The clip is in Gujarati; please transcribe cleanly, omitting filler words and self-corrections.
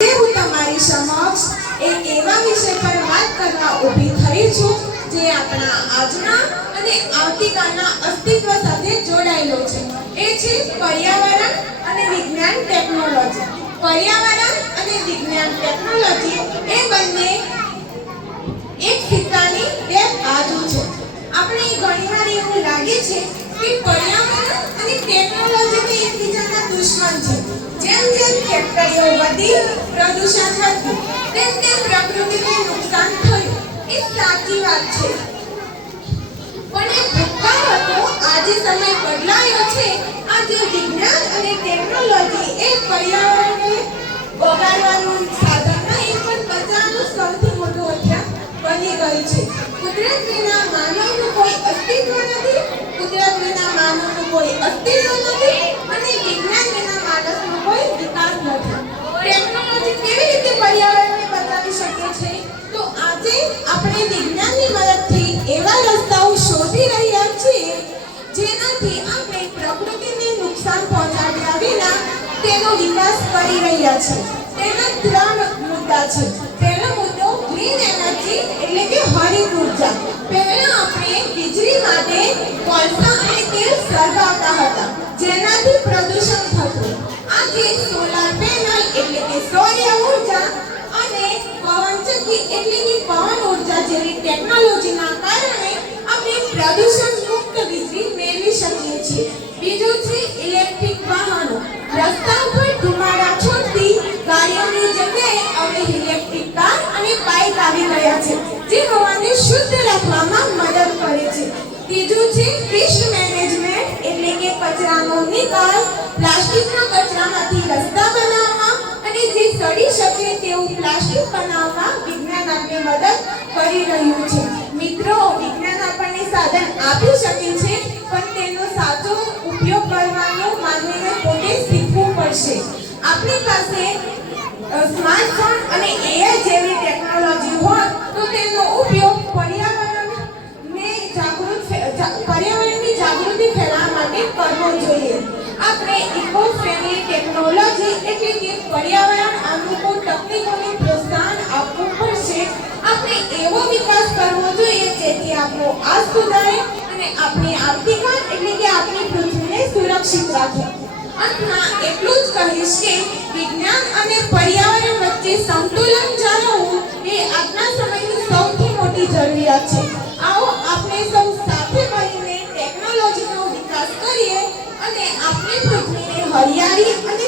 હું તમારી સમક્ષ એક એવા વિષય પર વાત કરવા ઊભી થઈ છું જે આપણા આજના અને આવતીકાલના અસ્તિત્વ સાથે જોડાયેલો છે. એ છે પર્યાવરણ અને વિજ્ઞાન ટેકનોલોજી. પર્યાવરણ અને વિજ્ઞાન ટેકનોલોજી એ બંને એક સિક્કાની બે બાજુ છે. આપણે ઘણીવાર એવું લાગે છે કે પર્યાવરણ અને ટેકનોલોજી એકબીજાના દુશ્મન છે. જેમ જેમ ફેક્ટરીઓ વધી, પ્રદૂષણ વધ્યું, તેમ તેમ પ્રકૃતિને નુકસાન થયું. એ સાચી વાત છે, પણ એ ભૂતકાળ હતો. આજે સમય બદલાયો છે. આજે વિજ્ઞાન અને ટેકનોલોજી એ પર્યાવરણને બગાડવાનું સાધન નહીં, પણ બચાવવાનું સૌથી મોટું હથિયાર બની ગઈ છે. કુદરત વિના માનવનું કોઈ અસ્તિત્વ નથી, કુદરત વિના માનવનું કોઈ અસ્તિત્વ નથી, અને વિજ્ઞાન વિના માણસનો કોઈ વિકાસ નથી. ટેકનોલોજી કેવી રીતે પર્યાવરણને બચાવી શકે છે? તો આજે આપણે વિજ્ઞાનની મદદથી એવા રસ્તાઓ શોધી રહ્યા છીએ જેનાથી આપણે પ્રકૃતિને નુકસાન પહોંચાડ્યા વિના તેનો વિકાસ કરી રહ્યા છીએ. તેના ત્રણ મુદ્દા છે. પહેલો મુદ્દો ગ્રીન એનર્જી એટલે કે હરિત ઉર્જા. પહેલા આપણે વીજળી માટે કોલસા અને તેલ સળગાવતા હતા, જેનાથી પ્રદૂષણ થતું. આજે સોલાર પેનલ એટલે કે સૌર ઉર્જા અને પવનચક્કી એટલે કે પવન ઉર્જા જેવી ટેકનોલોજીના કારણે આપણે પ્રદૂષણ મુક્ત વીજળી મેળવી શકીએ છીએ. બીજું છે ઇલેક્ટ્રિક વાહનો. રસ્તા પર ધુમાડા છોડતી ગાડીઓની જગ્યાએ હવે ઇલેક્ટ્રિક કાર અને બાઇક આવી ગયા છે, જે હવાને શુદ્ધ રાખવામાં મદદ કરે છે. ત્રીજું છે વેસ્ટ મેનેજમેન્ટ એટલે કે કચરાનો નિકાલ. પ્લાસ્ટિકના કચરામાંથી રસ્તા બનાવવા અને જે સડી શકે તેવું પ્લાસ્ટિક બનાવવા વિજ્ઞાન આપણને મદદ કરી રહ્યું છે. મિત્રો, વિજ્ઞાન આપણને સાધન આપી શકે છે, પણ તેનો સાચો ઉપયોગ કરવાનો માનવીને પોતે શીખવું પડશે. આપણી પાસે સ્માર્ટફોન અને એઆઈ જેવી ટેકનોલોજી હોય તો તેનો ઉપયોગ પર્યાવરણની જાગૃતિ ફેલાવવા માટે કરવો જોઈએ. આપણે ઇકો ફ્રેન્ડલી ટેકનોલોજી એટલે કે પર્યાવરણ અનુકૂળ તકનીકોને પ્રોત્સાહન આપવું પડશે. આપણે એવો વિકાસ કરવો જોઈએ જેથી આપણો આજ સુધારે અને આપણી આવતીકાલ એટલે કે આપણી પૃથ્વીને સુરક્ષિત રાખે. અંતમાં એટલું જ કહીશ કે વિજ્ઞાન અને પર્યાવરણ વચ્ચે સંતુલન જાળવવું એ આજના સમયની સૌથી મોટી જરૂરિયાત છે. આવો આપણે સૌ સાથે મળીને ટેકનોલોજીનો વિકાસ કરીએ અને આપણી પૃથ્વીને હરિયાળી અને